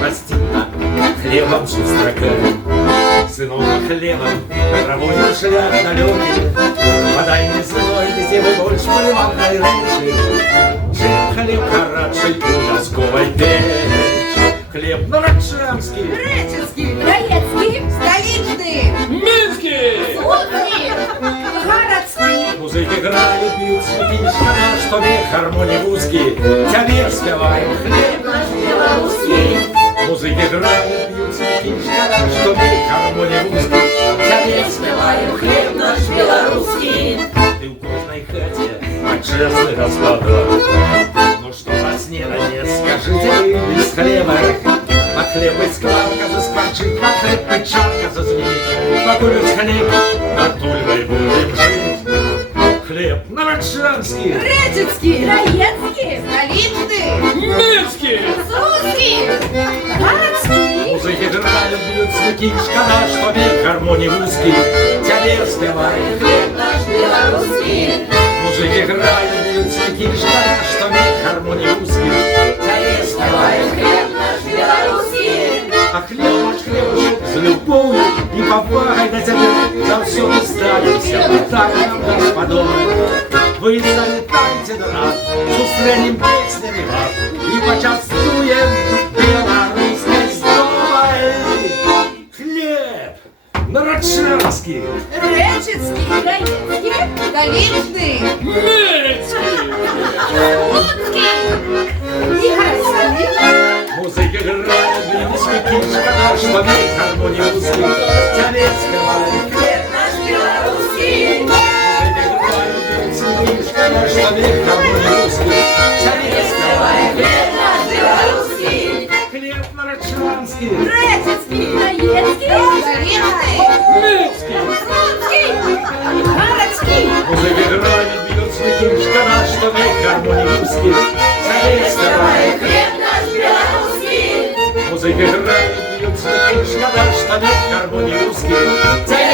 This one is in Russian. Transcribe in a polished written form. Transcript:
Гостина хлебом шустракаем, сыном хлебом проводим шлях далекий. Подай мне, сыной, где вы больше поливанной раньше. Жив хлеб хороший у носковой печи. Хлеб новочанский, Греческий, Троецкий, столичный, Минский! Слуцкий, городский. Музыки играют, бьют святишка наш, что век гармонии узкий. Тебе спеваем хлеб наш белорусский. Музыки играют, бьют святишка наш, что век гармонии узкий. Тебе спеваем хлеб наш белорусский. Ты в кожной хате, а честный господа. Ну что за снедание, скажите вы без хлеба? Под хлеб и складка заскворчит, под хлеб печатка зазвенит. Покурить хлеб, на тульвой будем жить. Хлеб новочанский, Греческий, Троецкий, столичный, Минский! Слуцкий, городский. музыки играют, бьют светишка наш, что век гармонии узкий. Тебе спеваем хлеб наш белорусский. Музыки играют, бьют светишка наш, что век гармонии узкий. Тебе спеваем хлеб наш белорусский. А хлеб наш хлебушек с любовью и повагой до тебя за все мы ставимся. Мы так нам, господа, вы залетайте до нас, сустренем песнями вас и почувствуем белорусской здоровой. Хлеб новочанский, Греческий, Троецкий, столичный, Минский! Слуцкий и городской. музыка играет, бьют светишка наш, что век гармонии узкий. Тебе спеваем Хлеб наш белорусский. что век гармонии узкий. Тебе спеваем Хлеб наш белорусский. хлеб новочанский. Греческий, Троецкий, столичный, Минский! Слуцкий и городский. Музыка играет, бьет светишка наш, что век гармонии узкий. Тебе спеваем Хлеб наш белорусский. музыка играет, бьет светишка наш, что век гармонии узкий.